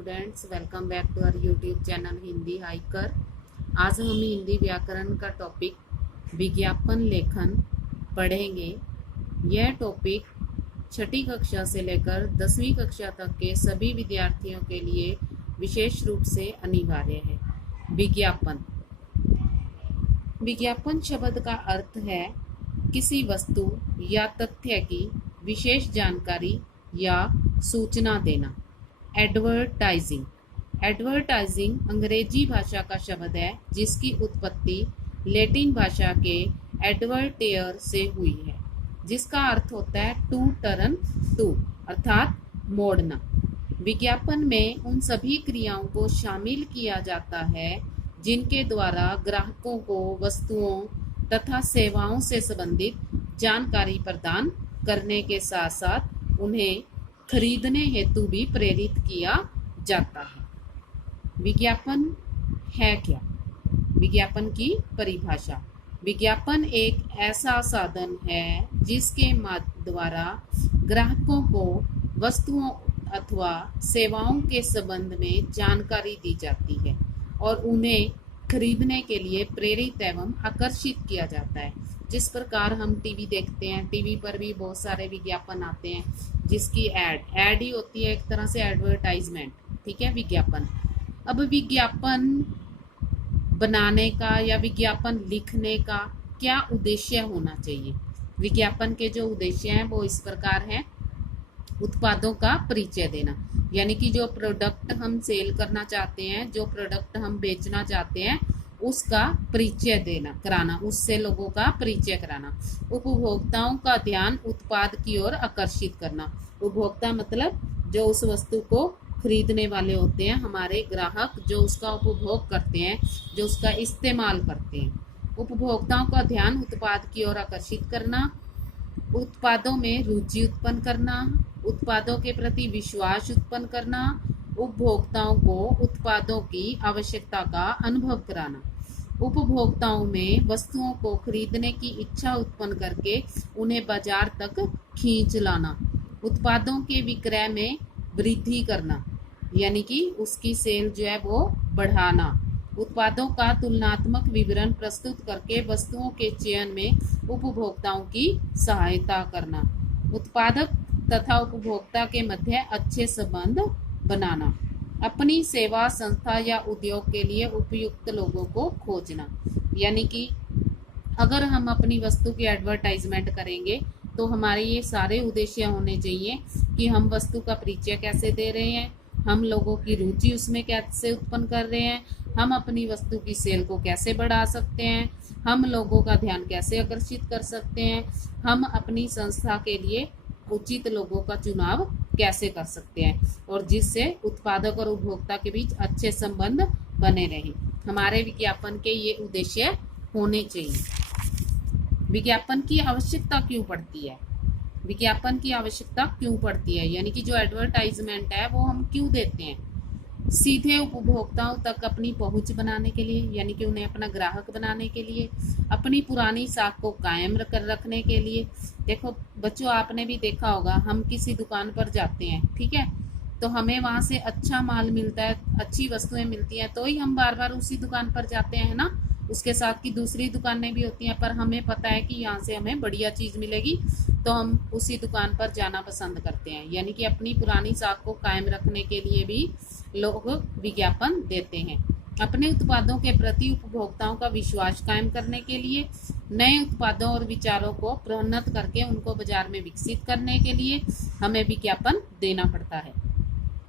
Students, welcome back to our YouTube channel Hindi hiker. आज हम हिंदी व्याकरण का टॉपिक विज्ञापन लेखन पढ़ेंगे। यह टॉपिक छठी कक्षा से लेकर 10वीं कक्षा तक के सभी विद्यार्थियों के लिए विशेष रूप से अनिवार्य है। विज्ञापन विज्ञापन शब्द का अर्थ है किसी वस्तु या तथ्य की विशेष जानकारी या सूचना देना। एडवर्टाइजिंग अंग्रेजी भाषा का शब्द है जिसकी उत्पत्ति लैटिन भाषा के एडवर्टेयर से हुई है, जिसका अर्थ होता है टू टर्न टू अर्थात मोड़ना। विज्ञापन में उन सभी क्रियाओं को शामिल किया जाता है जिनके द्वारा ग्राहकों को वस्तुओं तथा सेवाओं से संबंधित जानकारी प्रदान करने के साथ साथ उन्हें खरीदने हेतु भी प्रेरित किया जाता है। विज्ञापन है क्या? विज्ञापन की परिभाषा। विज्ञापन एक ऐसा साधन है जिसके द्वारा ग्राहकों को वस्तुओं अथवा सेवाओं के संबंध में जानकारी दी जाती है और उन्हें खरीदने के लिए प्रेरित एवं आकर्षित किया जाता है। जिस प्रकार हम टीवी देखते हैं, टीवी पर भी बहुत सारे विज्ञापन आते हैं जिसकी एड ही होती है, एक तरह से एडवर्टाइजमेंट। ठीक है, विज्ञापन। अब विज्ञापन बनाने का या विज्ञापन लिखने का क्या उद्देश्य होना चाहिए? विज्ञापन के जो उद्देश्य हैं वो इस प्रकार हैं। उत्पादों का परिचय देना, यानी कि जो प्रोडक्ट हम सेल करना चाहते हैं, जो प्रोडक्ट हम बेचना चाहते हैं उसका परिचय देना, कराना, उससे लोगों का परिचय कराना। उपभोक्ताओं का ध्यान उत्पाद की ओर आकर्षित करना। उपभोक्ता मतलब जो उस वस्तु को खरीदने वाले होते हैं, हमारे ग्राहक जो उसका उपभोग करते हैं, जो उसका इस्तेमाल करते हैं। उपभोक्ताओं का ध्यान उत्पाद की ओर आकर्षित करना, उत्पादों में रुचि उत्पन्न करना, उत्पादों के प्रति विश्वास उत्पन्न करना, उपभोक्ताओं को उत्पादों की आवश्यकता का अनुभव कराना, उपभोक्ताओं में वस्तुओं को खरीदने की इच्छा उत्पन्न करके उन्हें बाजार तक खींच लाना, उत्पादों के विक्रय में वृद्धि करना, यानी कि उसकी सेल जो है वो बढ़ाना, उत्पादों का तुलनात्मक विवरण प्रस्तुत करके वस्तुओं के चयन में उपभोक्ताओं की सहायता करना, उत्पादक तथा उपभोक्ता के मध्य अच्छे संबंध बनाना, अपनी सेवा संस्था या उद्योग के लिए उपयुक्त लोगों को खोजना। यानी कि अगर हम अपनी वस्तु की एडवर्टाइजमेंट करेंगे तो हमारे ये सारे उद्देश्य होने चाहिए कि हम वस्तु का परिचय कैसे दे रहे हैं, हम लोगों की रुचि उसमें कैसे उत्पन्न कर रहे हैं, हम अपनी वस्तु की सेल को कैसे बढ़ा सकते हैं, हम लोगों का ध्यान कैसे आकर्षित कर सकते हैं, हम अपनी संस्था के लिए उचित लोगों का चुनाव कैसे कर सकते हैं, और जिससे उत्पादक और उपभोक्ता के बीच अच्छे संबंध बने रहें। हमारे विज्ञापन के ये उद्देश्य होने चाहिए। विज्ञापन की आवश्यकता क्यों पड़ती है? विज्ञापन की आवश्यकता क्यों पड़ती है, यानी कि जो एडवर्टाइजमेंट है वो हम क्यों देते हैं? सीधे उपभोक्ताओं तक अपनी पहुंच बनाने के लिए, यानी कि उन्हें अपना ग्राहक बनाने के लिए, अपनी पुरानी साख को कायम कर रखने के लिए। देखो बच्चों, आपने भी देखा होगा, हम किसी दुकान पर जाते हैं, ठीक है, तो हमें वहां से अच्छा माल मिलता है, अच्छी वस्तुएं मिलती हैं, तो ही हम बार बार उसी दुकान पर जाते हैं ना। उसके साथ की दूसरी दुकानें भी होती हैं, पर हमें पता है कि यहाँ से हमें बढ़िया चीज़ मिलेगी तो हम उसी दुकान पर जाना पसंद करते हैं। यानी कि अपनी पुरानी साख को कायम रखने के लिए भी लोग विज्ञापन देते हैं। अपने उत्पादों के प्रति उपभोक्ताओं का विश्वास कायम करने के लिए, नए उत्पादों और विचारों को प्रोन्नत करके उनको बाजार में विकसित करने के लिए हमें विज्ञापन देना पड़ता है।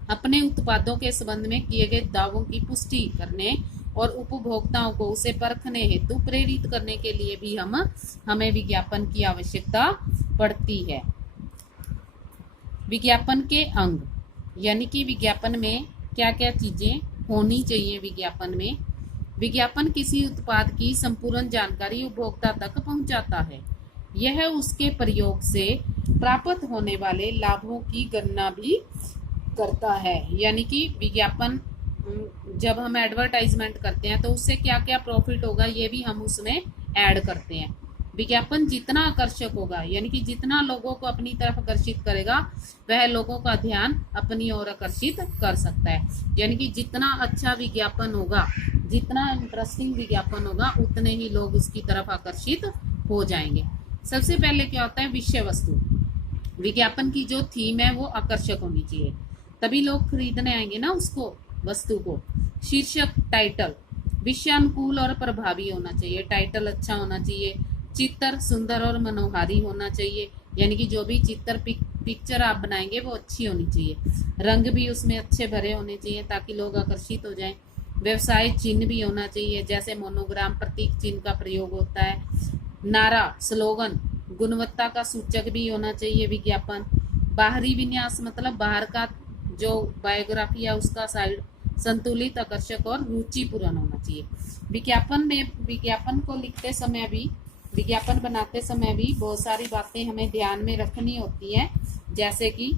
अपने उत्पादों के संबंध में किए गए दावों की पुष्टि करने और उपभोक्ताओं को उसे परखने हेतु प्रेरित करने के लिए भी हमें विज्ञापन की आवश्यकता पड़ती है। विज्ञापन के अंग, यानी कि विज्ञापन में क्या क्या चीजें होनी चाहिए? विज्ञापन किसी उत्पाद की संपूर्ण जानकारी उपभोक्ता तक पहुंचाता है। यह उसके प्रयोग से प्राप्त होने वाले लाभों की गणना भी करता है। यानी कि विज्ञापन जब हम एडवर्टाइजमेंट करते हैं तो उससे क्या क्या प्रॉफिट होगा ये भी हम उसमें ऐड करते हैं। विज्ञापन जितना आकर्षक होगा, यानी कि जितना लोगों को अपनी तरफ आकर्षित करेगा, वह लोगों का ध्यान अपनी ओर आकर्षित कर सकता है। यानी कि जितना अच्छा विज्ञापन होगा, जितना इंटरेस्टिंग विज्ञापन होगा, उतने ही लोग उसकी तरफ आकर्षित हो जाएंगे। सबसे पहले क्या होता है, विषय वस्तु। विज्ञापन की जो थीम है वो आकर्षक होनी चाहिए, तभी लोग खरीदने आएंगे ना उसको, वस्तु को। शीर्षक, टाइटल विषयानुकूल और प्रभावी होना चाहिए, टाइटल अच्छा होना चाहिए। चित्र सुंदर और मनोहारी होना चाहिए, यानी कि जो भी चित्र पिक्चर आप बनाएंगे वो अच्छी होनी चाहिए। रंग भी उसमें अच्छे भरे होने चाहिए ताकि लोग आकर्षित हो जाएं। व्यवसाय चिन्ह भी होना चाहिए, जैसे मोनोग्राम, प्रतीक चिन्ह का प्रयोग होता है। नारा, स्लोगन, गुणवत्ता का सूचक भी होना चाहिए विज्ञापन। बाहरी विन्यास मतलब बाहर का जो बायोग्राफी है उसका साइड संतुलित, आकर्षक और रुचिपूर्ण होना चाहिए। विज्ञापन को लिखते समय भी, विज्ञापन बनाते समय भी बहुत सारी बातें हमें ध्यान में रखनी होती है, जैसे कि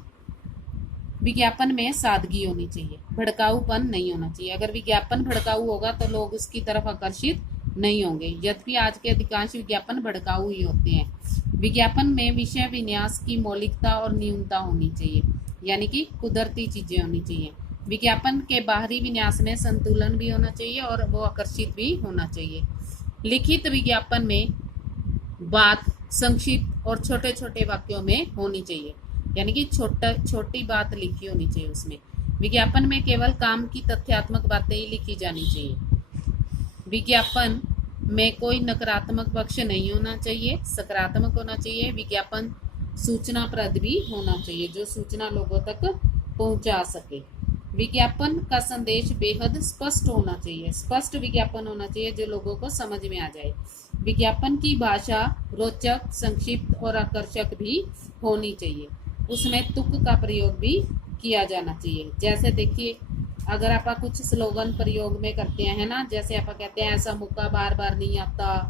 विज्ञापन में सादगी होनी चाहिए, भड़काऊपन नहीं होना चाहिए। अगर विज्ञापन भड़काऊ होगा तो लोग उसकी तरफ आकर्षित नहीं होंगे, यद्यपि आज के अधिकांश विज्ञापन भड़काऊ ही होते हैं। विज्ञापन में विषय विन्यास की मौलिकता और न्यूनता होनी चाहिए, यानी कि कुदरती चीजें होनी चाहिए। विज्ञापन के बाहरी विन्यास में संतुलन भी होना चाहिए और वो आकर्षित भी होना चाहिए। लिखित विज्ञापन में बात संक्षिप्त और छोटे छोटे वाक्यों में होनी चाहिए, यानी कि छोटी बात लिखी होनी चाहिए उसमें। विज्ञापन में केवल काम की तथ्यात्मक बातें ही लिखी जानी चाहिए। विज्ञापन में कोई नकारात्मक पक्ष नहीं होना चाहिए, सकारात्मक होना चाहिए। विज्ञापन सूचनाप्रद भी होना चाहिए, जो सूचना लोगों तक पहुंचा सके। विज्ञापन का संदेश बेहद स्पष्ट होना चाहिए, स्पष्ट विज्ञापन होना चाहिए जो लोगों को समझ में आ जाए। विज्ञापन की भाषा रोचक, संक्षिप्त और आकर्षक भी होनी चाहिए, उसमें तुक का प्रयोग भी किया जाना चाहिए। जैसे देखिए, अगर आप कुछ स्लोगन प्रयोग में करते हैं ना, जैसे आप कहते हैं ऐसा मौका बार बार नहीं आता,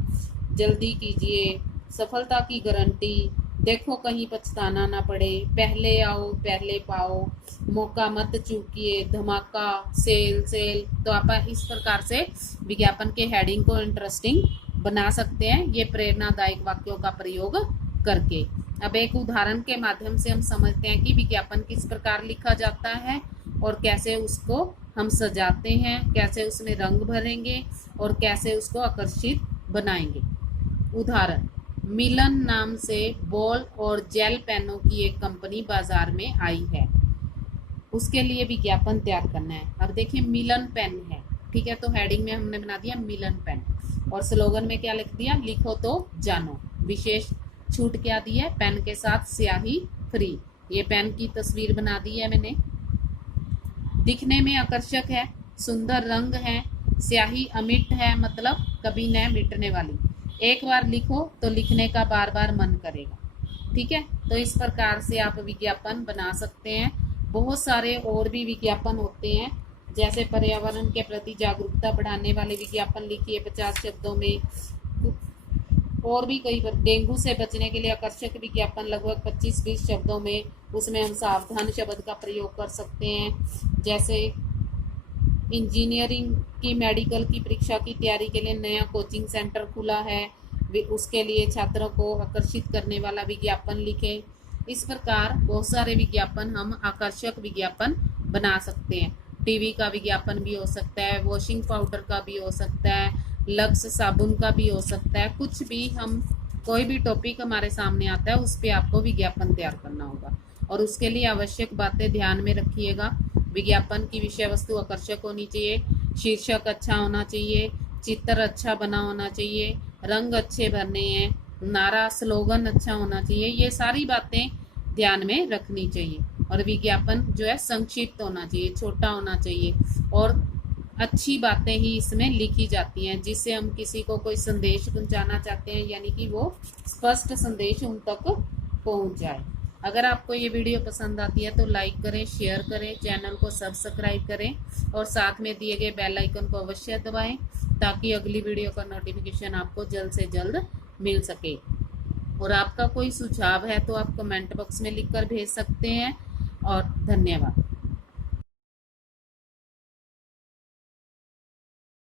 जल्दी कीजिए, सफलता की गारंटी, देखो कहीं पछताना ना पड़े, पहले आओ पहले पाओ, मौका मत चूकिए, धमाका, सेल सेल, तो आप इस प्रकार से विज्ञापन के हेडिंग को इंटरेस्टिंग बना सकते हैं, ये प्रेरणादायक वाक्यों का प्रयोग करके। अब एक उदाहरण के माध्यम से हम समझते हैं कि विज्ञापन किस प्रकार लिखा जाता है और कैसे उसको हम सजाते हैं, कैसे उसमें रंग भरेंगे और कैसे उसको आकर्षित बनाएंगे। उदाहरण, मिलन नाम से बॉल और जेल पेनों की एक कंपनी बाजार में आई है, उसके लिए विज्ञापन तैयार करना है। अब देखिए, मिलन पेन है, ठीक है, तो हेडिंग में हमने बना दिया मिलन पेन, और स्लोगन में क्या लिख दिया, लिखो तो जानो। विशेष छूट क्या दी है, पेन के साथ स्याही फ्री। ये पेन की तस्वीर बना दी है मैंने। दिखने में आकर्षक है, सुंदर रंग है, स्याही अमिट है, मतलब कभी न मिटने वाली, एक बार लिखो तो लिखने का बार बार मन करेगा। ठीक है, तो इस प्रकार से आप विज्ञापन बना सकते हैं। बहुत सारे और भी विज्ञापन होते हैं, जैसे पर्यावरण के प्रति जागरूकता बढ़ाने वाले विज्ञापन लिखिए 50 शब्दों में। और भी कई, डेंगू से बचने के लिए आकर्षक विज्ञापन लगभग 25-20 शब्दों में, उसमें हम सावधान शब्द का प्रयोग कर सकते हैं। जैसे इंजीनियरिंग की, मेडिकल की परीक्षा की तैयारी के लिए नया कोचिंग सेंटर खुला है, उसके लिए छात्रों को आकर्षित करने वाला विज्ञापन लिखें। इस प्रकार बहुत सारे विज्ञापन हम आकर्षक विज्ञापन बना सकते हैं। टीवी का विज्ञापन भी हो सकता है, वॉशिंग पाउडर का भी हो सकता है, लक्स साबुन का भी हो सकता है। कुछ भी, हम कोई भी टॉपिक हमारे सामने आता है उस पर आपको विज्ञापन तैयार करना होगा, और उसके लिए आवश्यक बातें ध्यान में रखिएगा। विज्ञापन की विषय वस्तु आकर्षक होनी चाहिए, शीर्षक अच्छा होना चाहिए, चित्र अच्छा बना होना चाहिए, रंग अच्छे भरने हैं, नारा स्लोगन अच्छा होना चाहिए, ये सारी बातें ध्यान में रखनी चाहिए। और विज्ञापन जो है संक्षिप्त होना चाहिए, छोटा होना चाहिए, और अच्छी बातें ही इसमें लिखी जाती हैं, जिससे हम किसी को कोई संदेश पहुंचाना चाहते हैं, यानी कि वो स्पष्ट संदेश उन तक पहुंच जाए। अगर आपको ये वीडियो पसंद आती है तो लाइक करें, शेयर करें, चैनल को सब्सक्राइब करें और साथ में दिए गए बेल आइकन को अवश्य दबाएं, ताकि अगली वीडियो का नोटिफिकेशन आपको जल्द से जल्द मिल सके। और आपका कोई सुझाव है तो आप कमेंट बॉक्स में लिखकर भेज सकते हैं। और धन्यवाद।